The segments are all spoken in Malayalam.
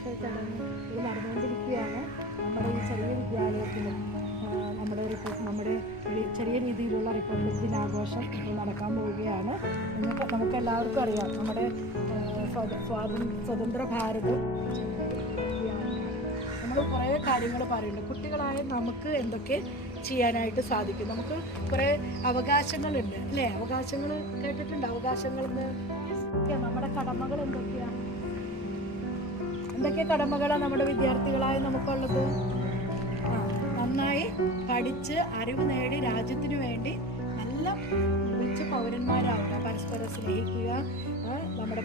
ആഘോഷ ചടങ്ങ് ഇത് നടന്നുകൊണ്ടിരിക്കുകയാണ്. നമ്മുടെ ഈ ചെറിയ വിദ്യാലയത്തിലും നമ്മുടെ ചെറിയ രീതിയിലുള്ള റിപ്പബ്ലിക് ദിനാഘോഷം നടക്കാൻ പോവുകയാണ്. നമുക്ക് എല്ലാവർക്കും അറിയാം, നമ്മുടെ സ്വതന്ത്ര ഭാരതം നമ്മൾ കുറേ കാര്യങ്ങൾ പറയുന്നുണ്ട്. കുട്ടികളായ നമുക്ക് എന്തൊക്കെ ചെയ്യാനായിട്ട് സാധിക്കും? നമുക്ക് കുറേ അവകാശങ്ങളുണ്ട് അല്ലേ? അവകാശങ്ങൾ കേട്ടിട്ടുണ്ട്. അവകാശങ്ങളെന്ന് നമ്മുടെ കടമകൾ എന്തൊക്കെ കടമകളാണ് നമ്മുടെ വിദ്യാർത്ഥികളായ നമുക്കുള്ളത്? നന്നായി പഠിച്ച് അറിവ് നേടി രാജ്യത്തിന് വേണ്ടി നല്ല മികച്ച പൗരന്മാരാവുക, പരസ്പരം സ്നേഹിക്കുക, നമ്മുടെ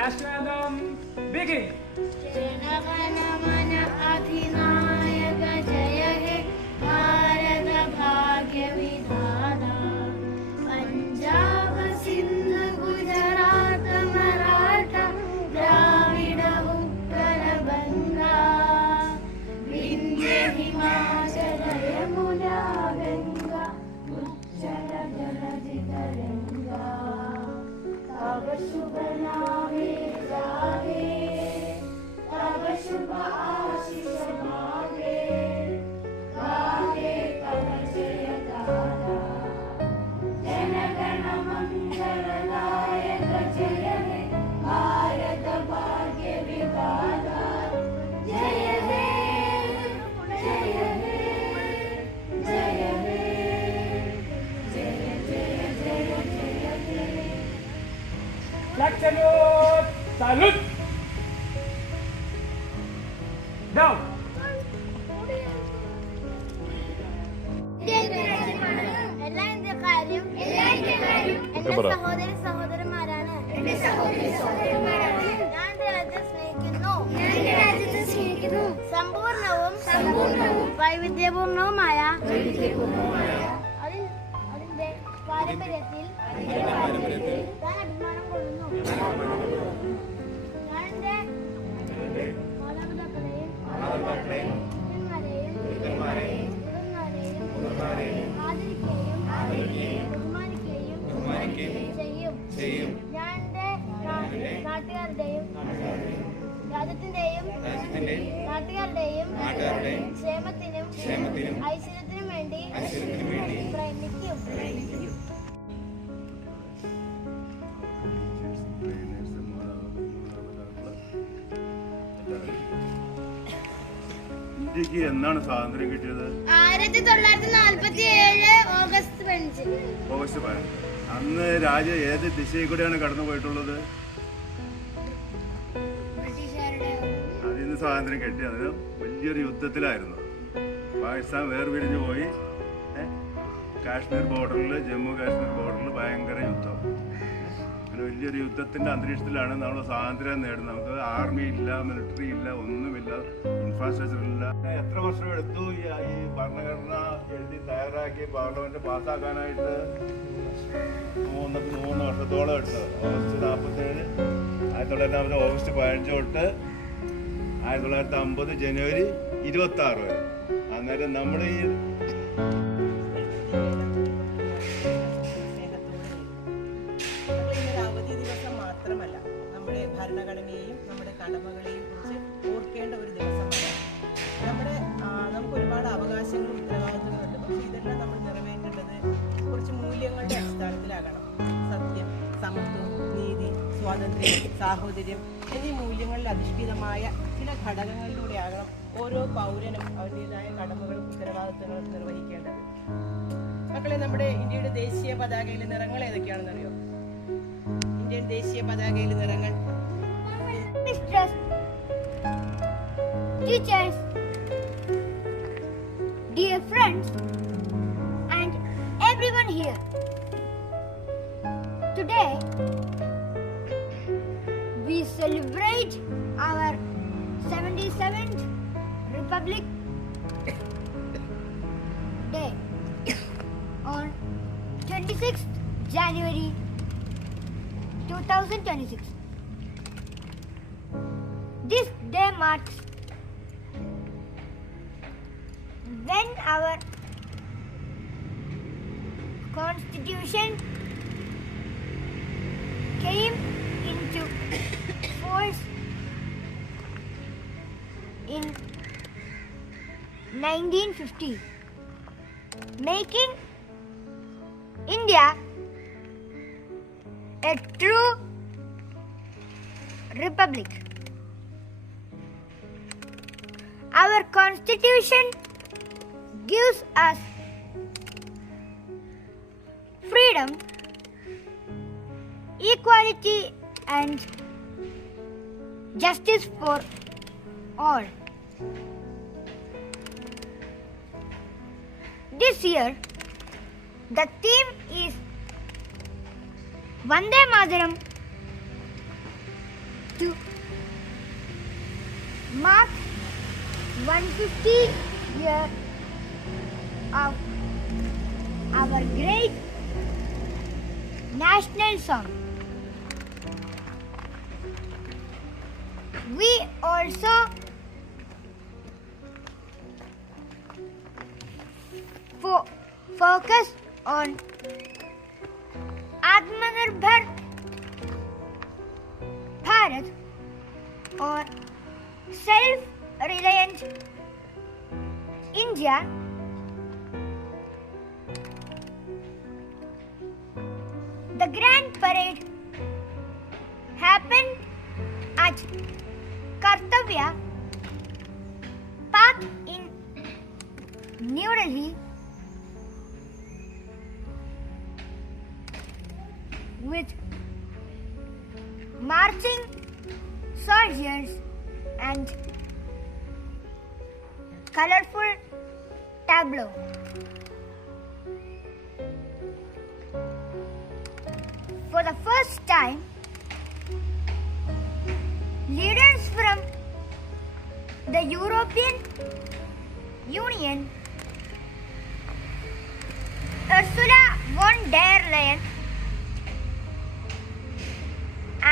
National anthem, begin. Jana Gana Mana Adhinayaka Jaya He Bharata Bhagya Vidhana Punjab Sindhu Gujarat Maratha Dravida Uttara Banga Vindhya Himachala Yamuna Ganga Uchala Jaladi Taranga Tava Shubha Name Rage तब शुभ आशीष मांगे गाहे तब जय गाथा जन गण मंगल दायक जय हे भारत भाग्य विधाता जय हे जय हे जय हे जय जय जय जय जय Flag salute, salute. Down. എല്ലാ ഇന്ത്യക്കാരും എന്റെ സഹോദരന്മാരാണ്. ഞാൻ രാജ്യത്തെ സ്നേഹിക്കുന്നു. സമ്പൂർണവും വൈവിധ്യപൂർണവുമായ അതിന്റെ പാരമ്പര്യത്തിൽ ഞാൻ അഭിമാനം കൊള്ളുന്നു. ഞാൻ എന്റെ മാതാപിതാക്കളെയും ആദരിക്കുകയും ബഹുമാനിക്കുകയും ചെയ്യും. ഞാൻ എന്റെ നാട്ടുകാരുടെയും രാജ്യത്തിന്റെയും നാട്ടുകാരുടെയും ക്ഷേമത്തിനും ഐശ്വര്യത്തിനും വേണ്ടി പ്രയത്നിക്കും. ഇന്ത്യക്ക് എന്നാണ് സ്വാതന്ത്ര്യം കിട്ടിയത്? 1947 ഓഗസ്റ്റ് 15. അന്ന് രാജ്യം ഏത് ദിശയിൽ കൂടെയാണ് കടന്നു പോയിട്ടുള്ളത്? അതിൽ നിന്ന് സ്വാതന്ത്ര്യം കിട്ടി. അത് വലിയൊരു യുദ്ധത്തിലായിരുന്നു. പാകിസ്ഥാൻ വേർപിരിഞ്ഞു പോയി. കാശ്മീർ ബോർഡറിൽ, ജമ്മു കാശ്മീർ ബോർഡറിൽ ഭയങ്കര യുദ്ധം. അങ്ങനെ വലിയൊരു യുദ്ധത്തിന്റെ അന്തരീക്ഷത്തിലാണ് നമ്മൾ സ്വാതന്ത്ര്യം നേടുന്നത്. നമുക്ക് ആർമി ഇല്ല, മിലിറ്ററി ഇല്ല, ഒന്നുമില്ല, ഇൻഫ്രാസ്ട്രക്ചർ ഇല്ല. എത്ര വർഷം എടുത്തു ഈ ഭരണഘടന എഴുതി തയ്യാറാക്കി പാർലമെന്റ് പാസ്സാക്കാനായിട്ട്? 3 വർഷത്തോളം എടുത്തത്. ഓഗസ്റ്റ് 47, 1940 ഓഗസ്റ്റ് 15 തൊട്ട് 1950 ജനുവരി 26 വരെ. അന്നേരം നമ്മുടെ ഈ അവധി ദിവസം മാത്രമല്ല, നമ്മുടെ ഭരണഘടനയെയും നമ്മുടെ കടമകളെയും കുറിച്ച് ഓർക്കേണ്ട ഒരു ദിവസമാണ്. നമുക്ക് ഒരുപാട് അവകാശങ്ങളും ഉത്തരവാദിത്തങ്ങളുണ്ട്. പക്ഷെ ഇതെല്ലാം നമ്മൾ നിറവേറ്റേണ്ടത് കുറച്ച് മൂല്യങ്ങളുടെ അടിസ്ഥാനത്തിലാകണം. സത്യം, സമത്വം, നീതി, സ്വാതന്ത്ര്യം, സാഹോദര്യം എന്നീ മൂല്യങ്ങളിൽ അധിഷ്ഠിതമായ ചില ഘടകങ്ങളിലൂടെയാകണം ഓരോ പൗരനും അവരുടേതായ കടമകളും ഉത്തരവാദിത്തങ്ങളും നിർവഹിക്കേണ്ടത്. മക്കളെ, നമ്മുടെ ഇന്ത്യയുടെ ദേശീയ പതാകയിലെ നിറങ്ങൾ ഏതൊക്കെയാണെന്നറിയോ? ഇന്ത്യൻ ദേശീയ പതാകയിലെ നിറങ്ങൾ Teachers, dear friends, and everyone here. Today, we celebrate our 77th Republic Day on 26th January 2026. This day marks when our Constitution came into force in 1950, making India a true republic. Our Constitution gives us freedom, equality, and justice for all. This year, the theme is Vande Mataram to mark 150 year of our great national song. We also focus on Atmanirbhar Bharat or self-reliant India. The grand parade happened at Kartavya Park in New Delhi with marching soldiers and colorful tableau. For the first time, leaders from the European Union, Ursula von der Leyen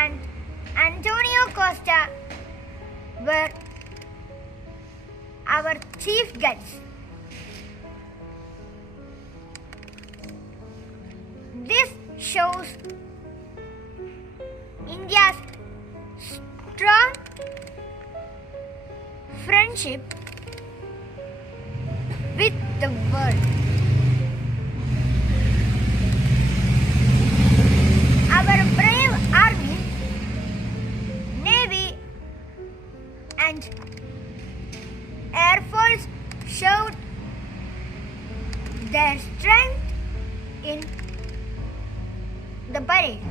and Antonio Costa were our chief guests. This shows India's strong friendship with the world. Our brave army, navy, and air force showed their strength in the parade.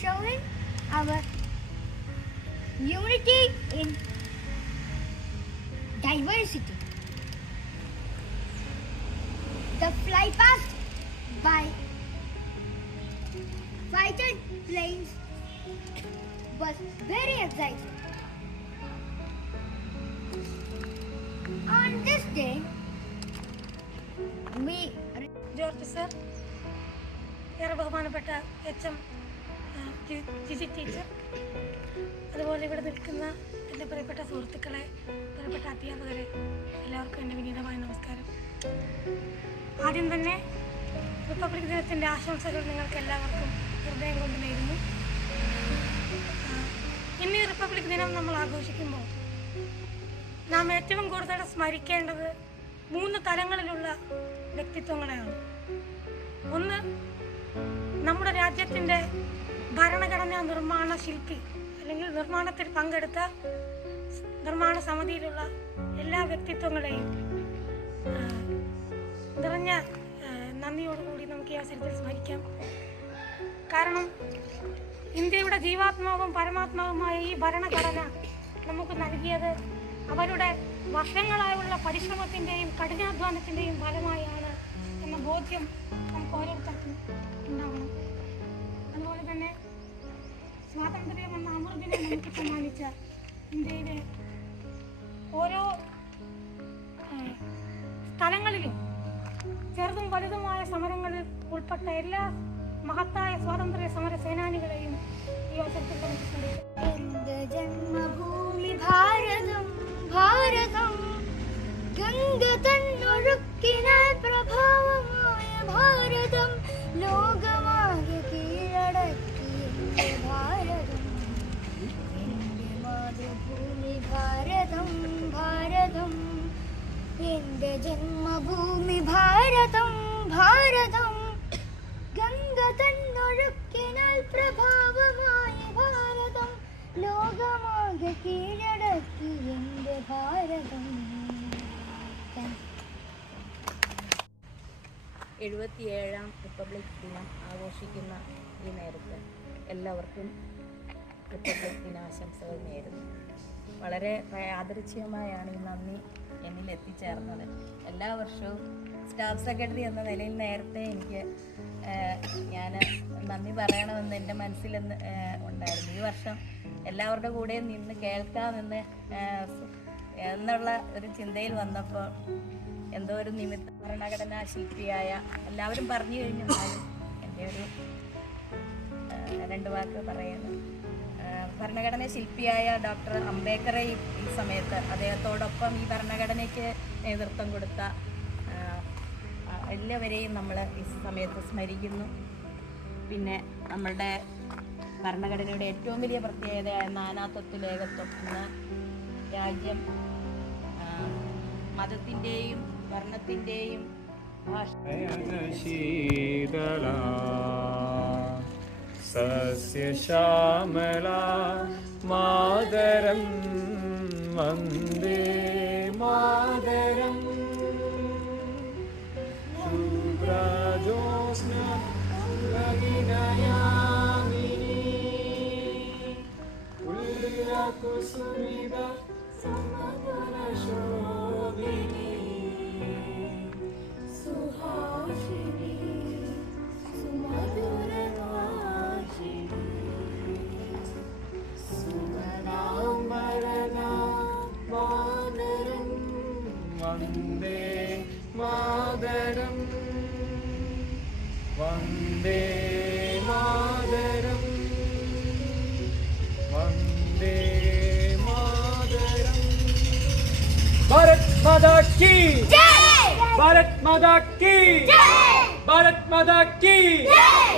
Showing our unity in diversity. The flypast by fighter planes was very exciting. On this day, we George sir, ഏറെ ബഹുമാനപ്പെട്ട HM ജിജി ടീച്ചർ, അതുപോലെ ഇവിടെ നിൽക്കുന്ന എൻ്റെ പ്രിയപ്പെട്ട സുഹൃത്തുക്കളെ, പ്രിയപ്പെട്ട അധ്യാപകരെ, എല്ലാവർക്കും എൻ്റെ വിനീതമായ നമസ്കാരം. ആദ്യം തന്നെ റിപ്പബ്ലിക് ദിനത്തിൻ്റെ ആശംസകൾ നിങ്ങൾക്ക് എല്ലാവർക്കും ഹൃദയം കൊണ്ട് നേരുന്നു. ഇന്ന് ഈ റിപ്പബ്ലിക് ദിനം നമ്മൾ ആഘോഷിക്കുമ്പോൾ നാം ഏറ്റവും കൂടുതൽ സ്മരിക്കേണ്ടത് 3 തലങ്ങളിലുള്ള വ്യക്തിത്വങ്ങളെയാണ്. ഒന്ന്, നമ്മുടെ രാജ്യത്തിൻ്റെ ഭരണഘടനാ നിർമ്മാണ ശില്പി അല്ലെങ്കിൽ നിർമ്മാണത്തിൽ പങ്കെടുത്ത നിർമ്മാണ സമിതിയിലുള്ള എല്ലാ വ്യക്തിത്വങ്ങളെയും നിറഞ്ഞ നന്ദിയോടുകൂടി നമുക്ക് ഈ അവസരത്തിൽ സ്മരിക്കാം. കാരണം ഇന്ത്യയുടെ ജീവാത്മാവും പരമാത്മാവുമായ ഈ ഭരണഘടന നമുക്ക് നൽകിയത് അവരുടെ വർഷങ്ങളായുള്ള പരിശ്രമത്തിൻ്റെയും കഠിനാധ്വാനത്തിൻ്റെയും ഫലമായാണ് എന്ന ബോധ്യം നമുക്ക് ഓരോരുത്തർക്കും ഉണ്ടാവണം. അതുപോലെ തന്നെ സ്വാതന്ത്ര്യം എന്ന അമൃതിനെ നമുക്ക് സമ്മാനിച്ച ഇന്ത്യയിലെ ഓരോ സ്ഥലങ്ങളിലും ചെറുതും വലുതുമായ സമരങ്ങളിൽ ഉൾപ്പെട്ട എല്ലാ മഹത്തായ സ്വാതന്ത്ര്യ സമര സേനാനികളെയും ഈ അവസരത്തിൽ നമുക്ക് സ്മരിക്കാം. എന്റെ ജന്മഭൂമി ഭാരതം ഭാരതം ഗംഗ തന്നൊഴുക്കിനാൽ പ്രഭാവമായ ഭാരതം ലോകമാകെ കീഴടക്കിയ ഭാരതം എന്റെ മാതൃഭൂമി ഭാരതം ഭാരതം എന്റെ ജന്മഭൂമി ഭാരതം ഭാരതം ഗംഗ തന്നൊഴുക്കിനാൽ പ്രഭാവമായ ഭാരതം ലോകമാകെ കീഴടക്കി എന്റെ ഭാരതം. 77ാം റിപ്പബ്ലിക് ദിനം ആഘോഷിക്കുന്ന ഈ നേരത്ത് എല്ലാവർക്കും റിപ്പബ്ലിക് ദിനാശംസകൾ നേരുന്നു. വളരെ യാദൃച്ഛികമായാണ് ഈ നന്ദി എന്നിൽ എത്തിച്ചേർന്നത്. എല്ലാ വർഷവും സ്റ്റാഫ് സെക്രട്ടറി എന്ന നിലയിൽ നേരത്തെ എനിക്ക് ഞാൻ നന്ദി പറയണമെന്ന് എൻ്റെ മനസ്സിൽ ഉണ്ടായിരുന്നു. ഈ വർഷം എല്ലാവരുടെ കൂടെയും നിന്ന് കേൾക്കാമെന്ന് എന്നുള്ള ഒരു ചിന്തയിൽ വന്നപ്പോൾ എന്തോ ഒരു നിമിത്തം ഭരണഘടനാ ശില്പിയായ എല്ലാവരും പറഞ്ഞു കഴിഞ്ഞാലും എൻ്റെ ഒരു 2 വാക്ക് പറയുന്നു. ഭരണഘടനാ ശില്പിയായ ഡോക്ടർ അംബേദ്കറെ ഈ സമയത്ത് അദ്ദേഹത്തോടൊപ്പം ഈ ഭരണഘടനയ്ക്ക് നേതൃത്വം കൊടുത്ത എല്ലാവരെയും നമ്മൾ ഈ സമയത്ത് സ്മരിക്കുന്നു. പിന്നെ നമ്മളുടെ ഭരണഘടനയുടെ ഏറ്റവും വലിയ പ്രത്യേകതയായ നാനാത്വത്തിൽ ഏകത്വം എന്ന രാജ്യം മതത്തിൻ്റെയും വർണ്ണത്തിൻ്റെയും ശീതള സസ്യശ്യാമള മാതരം വന്ദേ മാതരം ശുഭ്രജോത്സ്ന ഭഗിനയാമിനി ഉല്ലകുസുമിത സമദനശോഭിനി സുഹാസിനി സുമധുരവാസിനി സുമനാം വരദാം മാതരം വന്ദേ മാതരം വന്ദേ മാതരം വന്ദേ മാതരം. ഭാരത് മാതാ കി ജയ്! ഭാരത് മാതാ കി ജയ്! ഭാരത് മാതാ കി ജയ്!